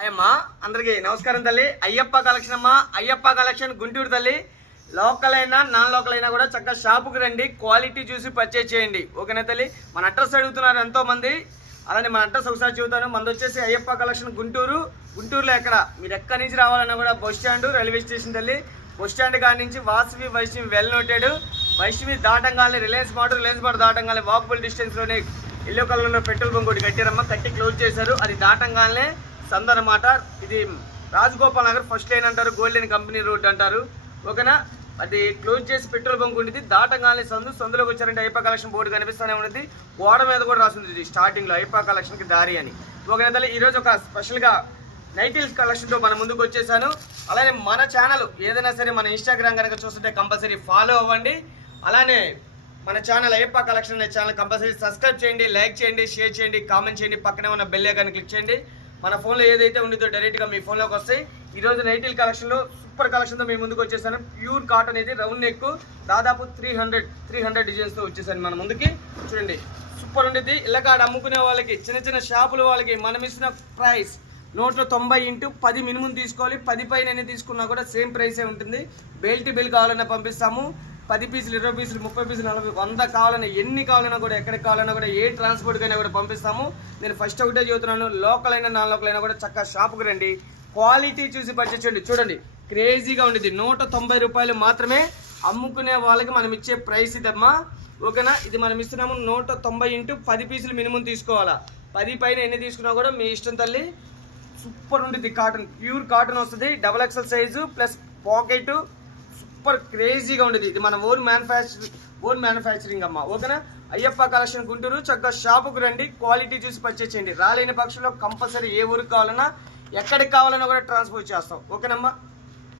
అయ్యమ్మా అందరికి నమస్కారం తల్లి. అయ్యప్ప కలెక్షన్ అమ్మా. అయ్యప్ప కలెక్షన్ గుంటూరు తల్లి. లోకల్ అయినా నాన్ లోకల్ అయినా కూడా చక్కగా షాపుకి రండి, క్వాలిటీ చూసి పర్చేజ్ చేయండి. ఓకేనా తల్లి? మన అడ్రస్ అడుగుతున్నారు ఎంతో మంది, అలానే మన అడ్రస్ ఒకసారి చెబుతాను. మనది వచ్చేసి అయ్యప్ప కలెక్షన్ గుంటూరు. గుంటూరులో ఎక్కడ మీరు ఎక్కడి నుంచి రావాలన్నా కూడా బస్ స్టాండ్, రైల్వే స్టేషన్ తల్లి. బస్ స్టాండ్ కాడి నుంచి వాసవి వైష్ణవి వెల్ నోటెడ్. వైష్ణవి దాటంగానే రిలయన్స్ మార్ట్ దాటంగానే వాకబుల్ డిస్టెన్స్లోనే ఎల్లో కలర్లో పెట్రోల్ బంక్ ఒకటి కట్టారమ్మా. కట్టి క్లోజ్ చేశారు. అది దాటంగానే సంద అనమాట. ఇది రాజగోపాల్ నగర్ ఫస్ట్ లైన్ అంటారు, గోల్డెన్ కంపెనీ రోడ్ అంటారు. ఓకేనా? అది క్లోజ్ చేసి పెట్రోల్ బంక్ ఉండేది. దాటంగానే సందులోకి వచ్చారంటే అయ్యప్ప కలెక్షన్ బోర్డు కనిపిస్తూనే ఉండేది. గోడ మీద కూడా రాసింది స్టార్టింగ్లో అయ్యప్ప కలెక్షన్కి దారి అని. ఓకేనా తల్లి? ఈరోజు ఒక స్పెషల్గా నైటీల్స్ కలెక్షన్తో మన ముందుకు వచ్చేసాను. అలానే మన ఛానల్ ఏదైనా సరే మన ఇన్స్టాగ్రామ్ కనుక చూస్తుంటే కంపల్సరీ ఫాలో అవ్వండి. అలానే మన ఛానల్ అయ్యప్ప కలెక్షన్ అనే ఛానల్ కంపల్సరీ సబ్స్క్రైబ్ చేయండి, లైక్ చేయండి, షేర్ చేయండి, కామెంట్ చేయండి. పక్కనే ఉన్న బెల్ ఐకాన్ క్లిక్ చేయండి. మన ఫోన్లో ఏదైతే ఉండిద్దో డైరెక్ట్గా మీ ఫోన్లోకి వస్తాయి. ఈరోజు నైటీల్ కలెక్షన్లో సూపర్ కలెక్షన్తో మేము ముందుకు వచ్చేసాను. ప్యూర్ కాటన్ ఇది, రౌండ్ నెక్, దాదాపు 300 డిజైన్స్తో వచ్చేసాను మన ముందుకి. చూడండి, సూపర్ ఉండేది. ఇళ్ళకాడ అమ్ముకునే వాళ్ళకి, చిన్న చిన్న షాపుల వాళ్ళకి మనం ఇస్తున్న ప్రైస్ 190 × 10 మినిమం తీసుకోవాలి. 10 పైన తీసుకున్నా కూడా సేమ్ ప్రైసే ఉంటుంది. బెల్ టు బెల్ కావాలన్నా పంపిస్తాము. 10 పీసులు, 20 పీసులు, 30 పీసులు, 40, 100 కావాలన్నా, ఎన్ని కావాలన్నా కూడా, ఎక్కడికి కావాలన్నా కూడా, ఏ ట్రాన్స్పోర్ట్కైనా కూడా పంపిస్తాము. నేను ఫస్ట్ ఒకటే చెబుతున్నాను, లోకల్ అయినా నాన్ లోకల్ అయినా కూడా చక్కగా షాపుకి రండి, క్వాలిటీ చూసి పర్చేస్ చేయండి. చూడండి, క్రేజీగా ఉండేది. 190 రూపాయలు మాత్రమే అమ్ముకునే వాళ్ళకి మనం ఇచ్చే ప్రైస్ ఇదమ్మా. ఓకేనా? ఇది మనం ఇస్తున్నాము 190 × 10 పీసులు మినిమం తీసుకోవాలా. 10 పైన ఎన్ని తీసుకున్నా కూడా మీ ఇష్టం తల్లి. సూపర్ ఉండేది. కాటన్, ప్యూర్ కాటన్ వస్తుంది. XXL size plus pocket, super క్రేజీగా ఉండేది. ఇది మన ఓన్ మ్యానుఫ్యాక్చరింగ్ అమ్మ. ఓకేనా? అయ్యప్ప కలెక్షన్ గుంటూరు. చక్కగా షాపుకు రండి, క్వాలిటీ చూసి పర్చేస్ చేయండి. రాలేని పక్షంలో కంపల్సరీ ఏ ఊరికి కావాలన్నా, ఎక్కడికి కావాలన్నా కూడా ట్రాన్స్పోర్ట్ చేస్తాం. ఓకేనమ్మా?